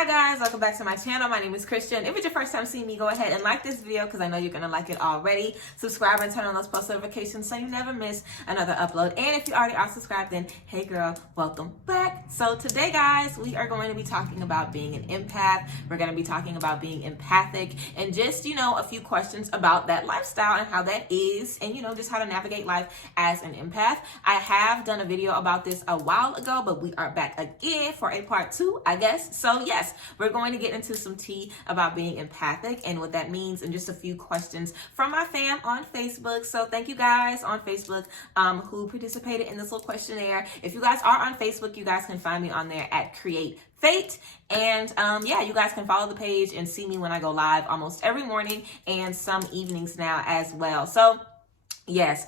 Hi guys, welcome back to my channel. My name is Christian. If it's your first time seeing me, go ahead and like this video because I know you're going to like it already. Subscribe and turn on those post notifications so you never miss another upload. And if you already are subscribed, then hey girl, welcome back. So today guys, we are going to be talking about being an empath. We're going to be talking about being empathic and just, a few questions about that lifestyle and how that is and, just how to navigate life as an empath. I have done a video about this a while ago, but we are back again for a part 2, I guess. So yes, we're going to get into some tea about being empathic and what that means and just a few questions from my fam on Facebook. So thank you guys on Facebook who participated in this little questionnaire. If you guys are on Facebook, you guys can find me on there at Create Fate. And yeah, you guys can follow the page and see me when I go live almost every morning and some evenings now as well. So yes,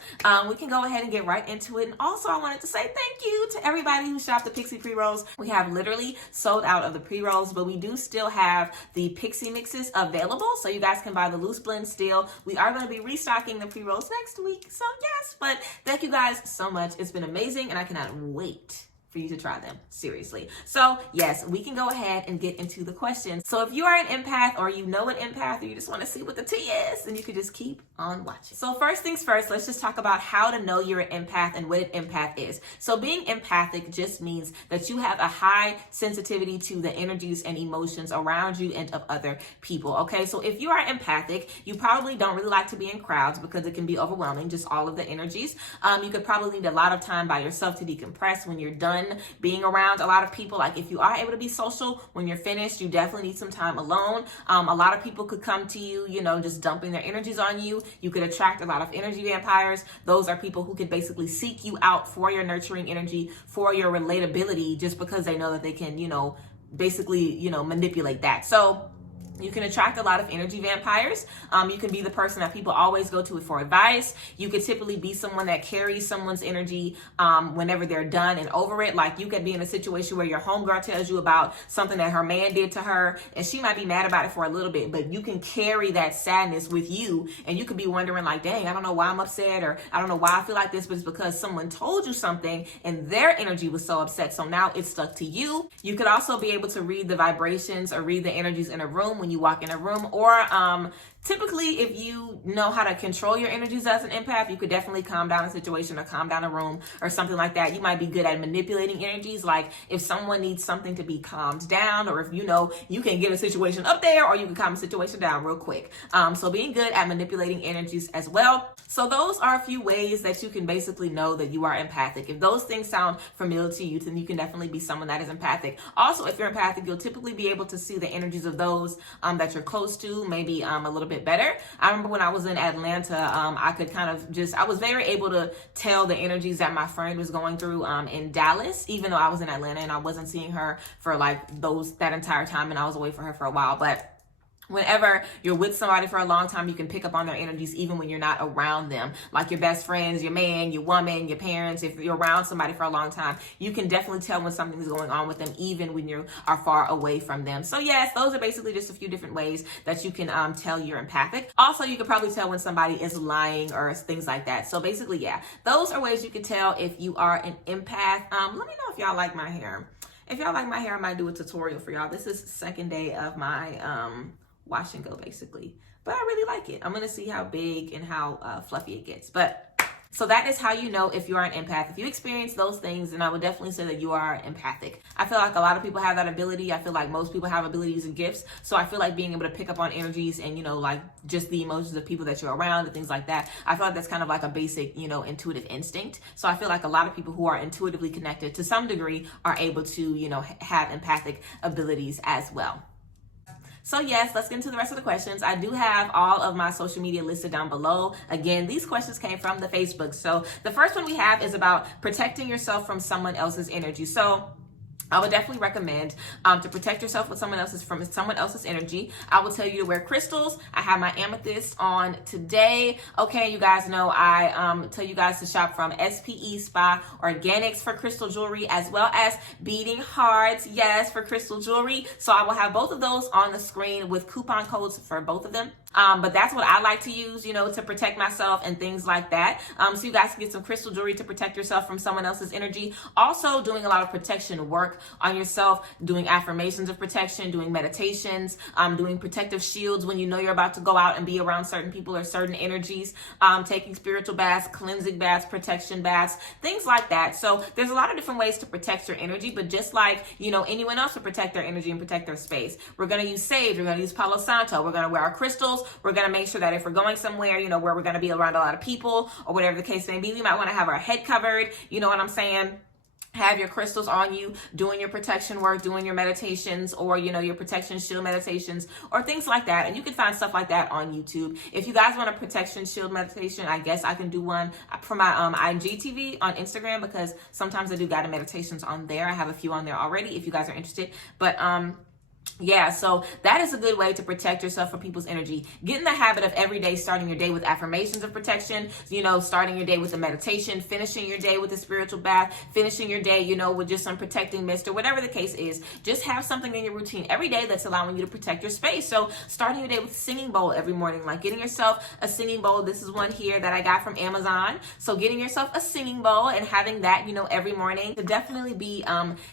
we can go ahead and get right into it. And also I wanted to say thank you to everybody who shopped the Pixie pre-rolls. We have literally sold out of the pre-rolls, but we do still have the Pixie mixes available. So you guys can buy the loose blend still. We are going to be restocking the pre-rolls next week. So yes, but thank you guys so much. It's been amazing and I cannot wait for you to try them, seriously. So yes, we can go ahead and get into the questions. So if you are an empath or you know an empath or you just want to see what the tea is, then you can just keep on watching. So first things first, let's just talk about how to know you're an empath and what an empath is. So being empathic just means that you have a high sensitivity to the energies and emotions around you and of other people, okay? So if you are empathic, you probably don't really like to be in crowds because it can be overwhelming, just all of the energies. You could probably need a lot of time by yourself to decompress when you're done being around a lot of people. Like if you are able to be social, when you're finished, you definitely need some time alone. A lot of people could come to you, just dumping their energies on you. You could attract a lot of energy vampires. Those are people who could basically seek you out for your nurturing energy, for your relatability, just because they know that they can, basically, manipulate that. So you can attract a lot of energy vampires. You can be the person that people always go to for advice. You could typically be someone that carries someone's energy whenever they're done and over it. Like you could be in a situation where your homegirl tells you about something that her man did to her and she might be mad about it for a little bit, but you can carry that sadness with you and you could be wondering like, dang, I don't know why I'm upset or I don't know why I feel like this, but it's because someone told you something and their energy was so upset. So now it's stuck to you. You could also be able to read the vibrations or read the energies in a room when you walk in a room, or typically if you know how to control your energies as an empath, you could definitely calm down a situation or calm down a room or something like that. You might be good at manipulating energies, like if someone needs something to be calmed down, or if you can get a situation up there or you can calm a situation down real quick. So being good at manipulating energies as well. So those are a few ways that you can basically know that you are empathic. If those things sound familiar to you, then you can definitely be someone that is empathic. Also, if you're empathic, you'll typically be able to see the energies of those that you're close to, maybe a little bit better. I remember when I was in Atlanta, I could I was very able to tell the energies that my friend was going through in Dallas, even though I was in Atlanta and I wasn't seeing her for that entire time and I was away from her for a while. But whenever you're with somebody for a long time, you can pick up on their energies even when you're not around them. Like your best friends, your man, your woman, your parents. If you're around somebody for a long time, you can definitely tell when something's going on with them even when you are far away from them. So yes, those are basically just a few different ways that you can tell you're empathic. Also, you could probably tell when somebody is lying or things like that. So basically, yeah, those are ways you can tell if you are an empath. Let me know if y'all like my hair. If y'all like my hair, I might do a tutorial for y'all. This is the second day of my wash and go basically, but I really like it. I'm gonna see how big and how fluffy it gets. But so that is how you know if you are an empath. If you experience those things, then I would definitely say that you are empathic. I feel like a lot of people have that ability. I feel like most people have abilities and gifts. So I feel like being able to pick up on energies and, just the emotions of people that you're around and things like that. I feel like that's kind of like a basic, intuitive instinct. So I feel like a lot of people who are intuitively connected to some degree are able to, have empathic abilities as well. So yes, let's get into the rest of the questions. I do have all of my social media listed down below. Again, these questions came from the Facebook. So the first one we have is about protecting yourself from someone else's energy. So I would definitely recommend to protect yourself from someone else's energy. I will tell you to wear crystals. I have my amethyst on today. Okay, you guys know I tell you guys to shop from SPE Spa Organics for crystal jewelry, as well as Beating Hearts, yes, for crystal jewelry. So I will have both of those on the screen with coupon codes for both of them. But that's what I like to use, to protect myself and things like that. So you guys can get some crystal jewelry to protect yourself from someone else's energy. Also doing a lot of protection work on yourself, doing affirmations of protection, doing meditations, doing protective shields when you know you're about to go out and be around certain people or certain energies, taking spiritual baths, cleansing baths, protection baths, things like that. So there's a lot of different ways to protect your energy, but just like, anyone else would protect their energy and protect their space. We're going to use sage, we're going to use Palo Santo, we're going to wear our crystals, we're going to make sure that if we're going somewhere, where we're going to be around a lot of people or whatever the case may be, we might want to have our head covered, you know what I'm saying? Have your crystals on you, doing your protection work, doing your meditations, or your protection shield meditations, or things like that. And you can find stuff like that on YouTube. If you guys want a protection shield meditation, I guess I can do one for my IGTV on Instagram, because sometimes I do guided meditations on there. I have a few on there already if you guys are interested. But yeah, so that is a good way to protect yourself from people's energy. Get in the habit of every day starting your day with affirmations of protection, starting your day with a meditation, finishing your day with a spiritual bath, finishing your day, with just some protecting mist or whatever the case is. Just have something in your routine every day that's allowing you to protect your space. So starting your day with a singing bowl every morning, like getting yourself a singing bowl. This is one here that I got from Amazon. So getting yourself a singing bowl and having that, every morning could definitely be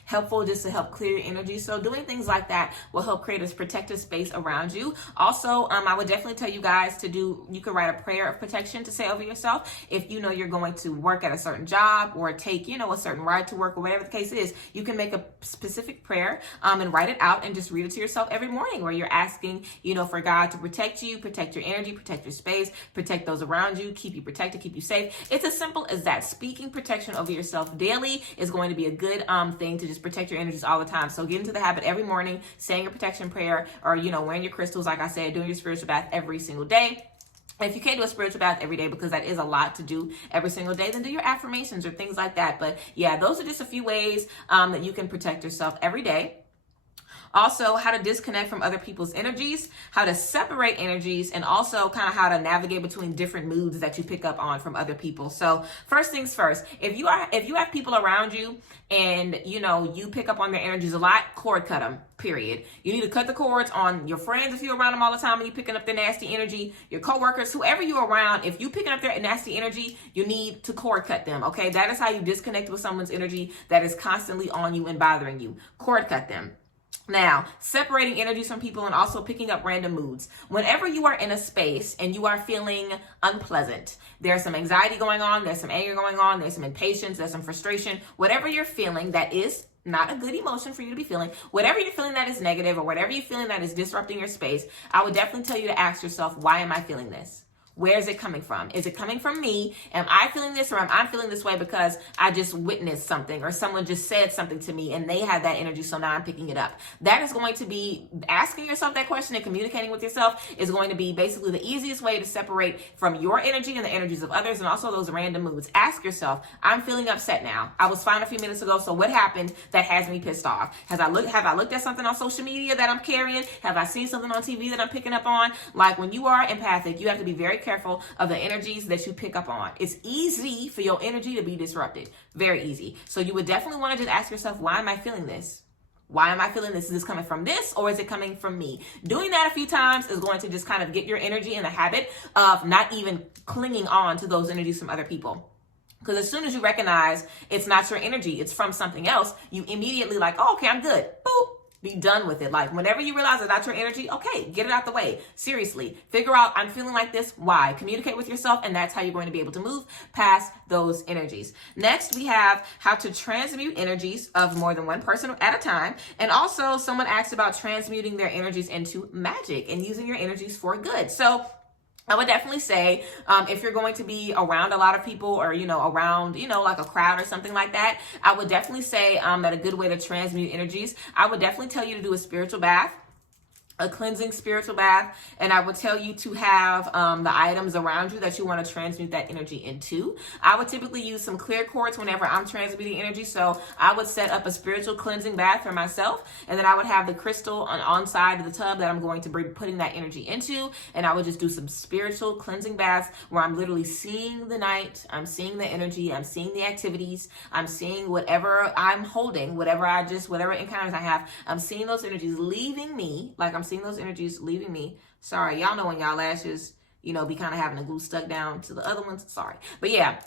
helpful, just to help clear your energy. So doing things like that will help create a protective space around you. Also, I would definitely tell you guys you could write a prayer of protection to say over yourself. If you're going to work at a certain job or take, a certain ride to work or whatever the case is, you can make a specific prayer and write it out and just read it to yourself every morning, where you're asking, for God to protect you, protect your energy, protect your space, protect those around you, keep you protected, keep you safe. It's as simple as that. Speaking protection over yourself daily is going to be a good thing to just protect your energies all the time. So get into the habit every morning, saying your protection prayer, or wearing your crystals, like I said, doing your spiritual bath every single day. If you can't do a spiritual bath every day, because that is a lot to do every single day, then do your affirmations or things like that. But yeah, those are just a few ways that you can protect yourself every day. Also, how to disconnect from other people's energies, how to separate energies, and also kind of how to navigate between different moods that you pick up on from other people. So first things first, if you have people around you and you pick up on their energies a lot, cord cut them, period. You need to cut the cords on your friends if you're around them all the time and you're picking up their nasty energy, your coworkers, whoever you're around. If you're picking up their nasty energy, you need to cord cut them, okay? That is how you disconnect with someone's energy that is constantly on you and bothering you. Cord cut them. Now, separating energies from people and also picking up random moods. Whenever you are in a space and you are feeling unpleasant, there's some anxiety going on, there's some anger going on, there's some impatience, there's some frustration, whatever you're feeling that is not a good emotion for you to be feeling, whatever you're feeling that is negative or whatever you're feeling that is disrupting your space, I would definitely tell you to ask yourself, why am I feeling this? Where is it coming from? Is it coming from me? Am I feeling this, or am I feeling this way because I just witnessed something or someone just said something to me and they had that energy, so now I'm picking it up? That is going to be, asking yourself that question and communicating with yourself is going to be basically the easiest way to separate from your energy and the energies of others, and also those random moods. Ask yourself, I'm feeling upset now. I was fine a few minutes ago, so what happened that has me pissed off? Have I looked at something on social media that I'm carrying? Have I seen something on TV that I'm picking up on? Like, when you are empathic, you have to be very careful of the energies that you pick up on. It's easy for your energy to be disrupted. Very easy. So you would definitely want to just ask yourself, why am I feeling this? Why am I feeling this? Is this coming from this, or is it coming from me? Doing that a few times is going to just kind of get your energy in the habit of not even clinging on to those energies from other people. Because as soon as you recognize it's not your energy, it's from something else, you immediately like, oh, okay, I'm good. Boop. Be done with it. Like, whenever you realize it's not your energy, okay, get it out the way. Seriously, figure out, I'm feeling like this. Why? Communicate with yourself, and that's how you're going to be able to move past those energies. Next, we have how to transmute energies of more than one person at a time. And also, someone asked about transmuting their energies into magic and using your energies for good. So I would definitely say, if you're going to be around a lot of people or, around, like a crowd or something like that, I would definitely say that a good way to transmute energies, I would definitely tell you to do a spiritual bath. A cleansing spiritual bath, and I would tell you to have the items around you that you want to transmute that energy into. I would typically use some clear quartz whenever I'm transmuting energy, so I would set up a spiritual cleansing bath for myself, and then I would have the crystal on side of the tub that I'm going to be putting that energy into, and I would just do some spiritual cleansing baths where I'm literally seeing the night, I'm seeing the energy, I'm seeing the activities, I'm seeing whatever I'm holding, whatever encounters I have, I'm seeing those energies leaving me, like I'm seeing those energies leaving me. Sorry, y'all know when y'all lashes, be kind of having a glue stuck down to the other ones. Sorry. But yeah,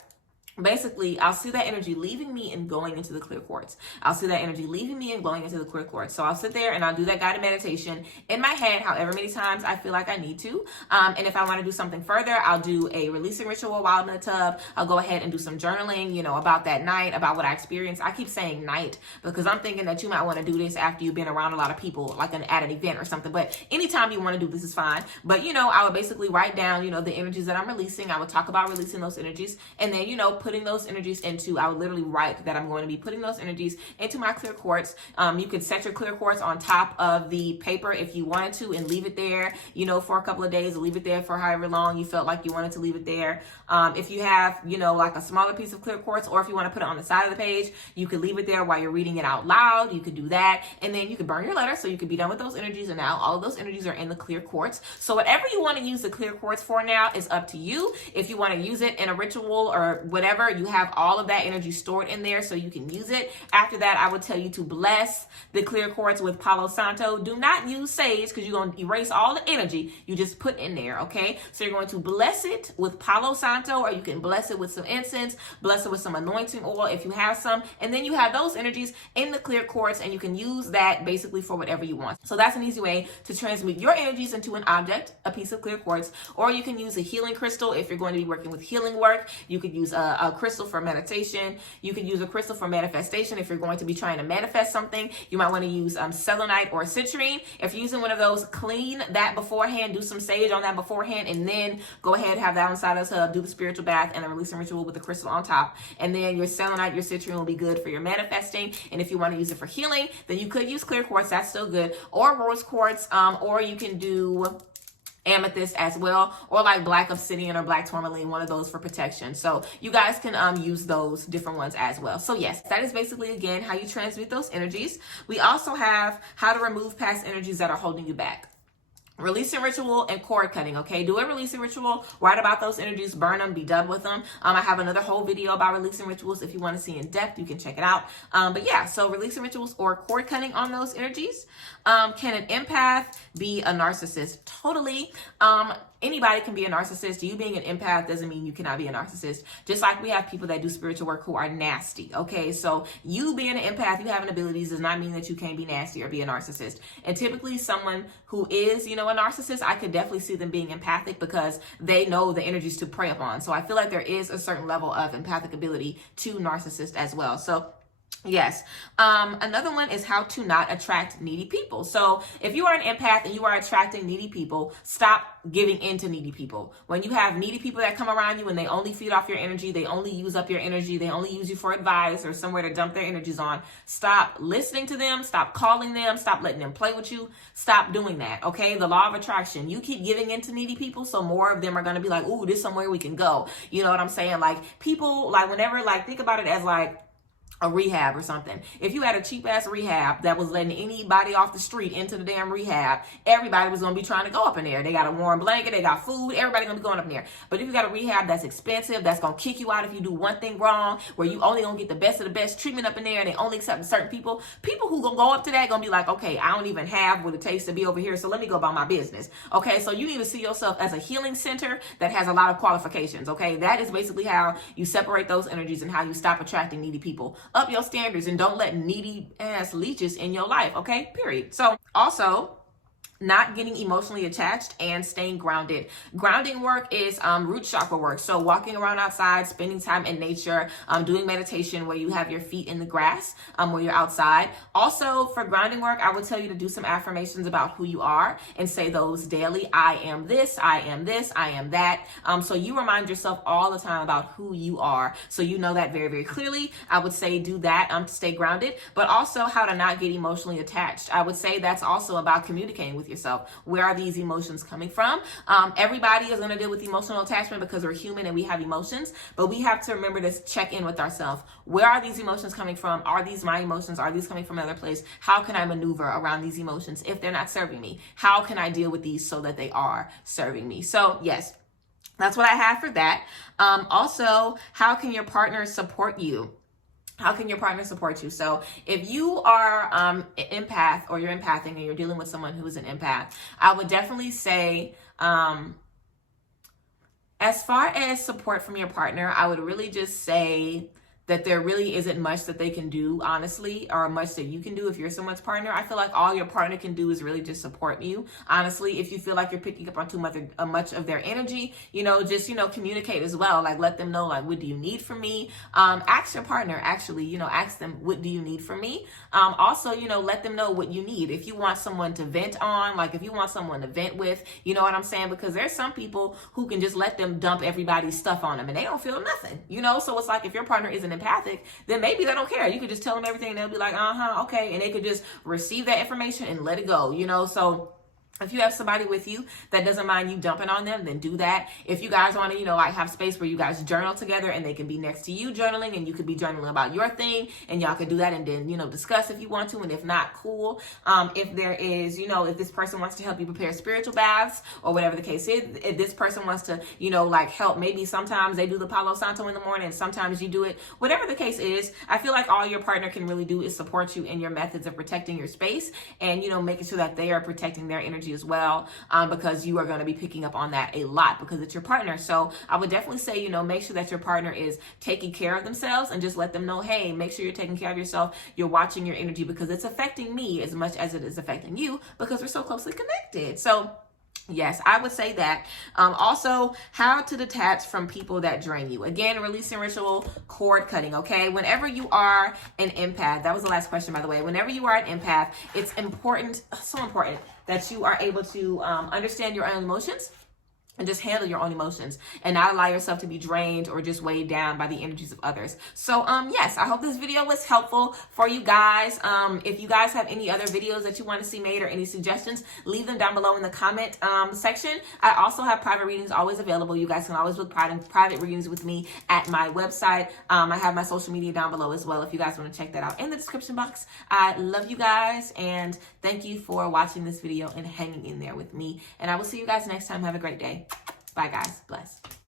basically, I'll see that energy leaving me and going into the clear quartz. I'll see that energy leaving me and going into the clear quartz. So I'll sit there and I'll do that guided meditation in my head, however many times I feel like I need to. And if I want to do something further, I'll do a releasing ritual while I'm in the tub. I'll go ahead and do some journaling, about that night, about what I experienced. I keep saying night because I'm thinking that you might want to do this after you've been around a lot of people, like at an event or something. But anytime you want to do this is fine. But, I would basically write down, the energies that I'm releasing. I would talk about releasing those energies. And then, putting those energies into, I would literally write that I'm going to be putting those energies into my clear quartz. You could set your clear quartz on top of the paper if you wanted to and leave it there, for a couple of days, or leave it there for however long you felt like you wanted to leave it there. If you have, like a smaller piece of clear quartz, or if you want to put it on the side of the page, you could leave it there while you're reading it out loud. You could do that. And then you could burn your letter so you could be done with those energies. And now all of those energies are in the clear quartz. So whatever you want to use the clear quartz for now is up to you. If you want to use it in a ritual or whatever, you have all of that energy stored in there so you can use it. After that, I would tell you to bless the clear quartz with Palo Santo. Do not use sage because you're going to erase all the energy you just put in there, okay? So you're going to bless it with Palo Santo, or you can bless it with some incense, bless it with some anointing oil if you have some, and then you have those energies in the clear quartz, and you can use that basically for whatever you want. So that's an easy way to transmute your energies into an object, a piece of clear quartz, or you can use a healing crystal if you're going to be working with healing work. You could use a crystal for meditation. You could use a crystal for manifestation if you're going to be trying to manifest something. You might want to use selenite or citrine. If you're using one of those, clean that beforehand, do some sage on that beforehand, and then go ahead, have that on the side of the tub, do the spiritual bath and a releasing ritual with the crystal on top. And then your selenite, your citrine will be good for your manifesting. And if you want to use it for healing, then you could use clear quartz, that's still good, or rose quartz, or you can do amethyst as well, or like black obsidian or black tourmaline, one of those for protection. So you guys can use those different ones as well. So yes, that is basically, again, how you transmute those energies. We also have how to remove past energies that are holding you back. Releasing ritual and cord cutting, okay? Do a releasing ritual, write about those energies, burn them, be done with them. I have another whole video about releasing rituals. If you want to see in depth, you can check it out. But yeah, so releasing rituals or cord cutting on those energies. Can an empath be a narcissist? Totally. Anybody can be a narcissist. You being an empath doesn't mean you cannot be a narcissist. Just like we have people that do spiritual work who are nasty, okay? So you being an empath, you having abilities does not mean that you can't be nasty or be a narcissist. And typically someone who is, a narcissist, I could definitely see them being empathic because they know the energies to prey upon. So I feel like there is a certain level of empathic ability to narcissists as well. So yes. Another one is how to not attract needy people. So if you are an empath and you are attracting needy people, stop giving in to needy people. When you have needy people that come around you and they only feed off your energy, they only use up your energy, they only use you for advice or somewhere to dump their energies on, stop listening to them, stop calling them, stop letting them play with you, stop doing that, okay? The law of attraction. You keep giving in to needy people, so more of them are going to be like, ooh, this is somewhere we can go. You know what I'm saying? Like people, like whenever, like think about it as like a rehab or something. If you had a cheap ass rehab that was letting anybody off the street into the damn rehab, everybody was going to be trying to go up in there. They got a warm blanket, they got food, everybody going to be going up in there. But if you got a rehab that's expensive, that's going to kick you out if you do one thing wrong, where you only going to get the best of the best treatment up in there and they only accept certain people who going to go up to that going to be like, okay, I don't even have what it takes to be over here, so let me go about my business. Okay, so you need to see yourself as a healing center that has a lot of qualifications. Okay, that is basically how you separate those energies and how you stop attracting needy people. Up your standards and don't let needy ass leeches in your life, okay? Period. So also, not getting emotionally attached and staying grounded. Grounding work is root chakra work. So walking around outside, spending time in nature, doing meditation where you have your feet in the grass, where you're outside. Also for grounding work, I would tell you to do some affirmations about who you are and say those daily. I am this, I am this, I am that. So you remind yourself all the time about who you are. So you know that very, very clearly. I would say do that to stay grounded, but also how to not get emotionally attached. I would say that's also about communicating with yourself. Where are these emotions coming from? Everybody is going to deal with emotional attachment because we're human and we have emotions, but we have to remember to check in with ourselves. Where are these emotions coming from? Are these my emotions? Are these coming from another place? How can I maneuver around these emotions if they're not serving me? How can I deal with these so that they are serving me? So yes, that's what I have for that. Also, how can your partner support you? How can your partner support you? So if you are an empath or you're empathing and you're dealing with someone who is an empath, I would definitely say As far as support from your partner, I would really just say that there really isn't much that they can do, honestly, or much that you can do if you're someone's partner. I feel like all your partner can do is really just support you. Honestly, if you feel like you're picking up on too much of their energy, just, communicate as well. Like, let them know, like, what do you need from me? Ask your partner, actually, ask them, what do you need from me? Also, let them know what you need. If you want someone to vent on, like, if you want someone to vent with, you know what I'm saying? Because there's some people who can just let them dump everybody's stuff on them and they don't feel nothing, So it's like, if your partner isn't empathic, then maybe they don't care. You could just tell them everything and they'll be like, okay. And they could just receive that information and let it go, So if you have somebody with you that doesn't mind you dumping on them, then do that. If you guys want to, like, have space where you guys journal together and they can be next to you journaling and you could be journaling about your thing and y'all could do that and then, discuss if you want to, and if not, cool. If there is, if this person wants to help you prepare spiritual baths or whatever the case is, if this person wants to, like, help, maybe sometimes they do the Palo Santo in the morning and sometimes you do it, whatever the case is, I feel like all your partner can really do is support you in your methods of protecting your space and, making sure that they are protecting their energy as well, because you are going to be picking up on that a lot because it's your partner. So I would definitely say, make sure that your partner is taking care of themselves and just let them know, hey, make sure you're taking care of yourself. You're watching your energy because it's affecting me as much as it is affecting you because we're so closely connected. So yes, I would say that. Also, how to detach from people that drain you. Again, releasing ritual, cord cutting, okay? Whenever you are an empath, that was the last question, by the way. Whenever you are an empath, it's important, so important, that you are able to understand your own emotions and just handle your own emotions and not allow yourself to be drained or just weighed down by the energies of others. So yes, I hope this video was helpful for you guys. If you guys have any other videos that you want to see made or any suggestions, leave them down below in the comment section. I also have private readings always available. You guys can always book private readings with me at my website. I have my social media down below as well if you guys want to check that out in the description box. I love you guys and thank you for watching this video and hanging in there with me. And I will see you guys next time. Have a great day. Bye, guys. Bless.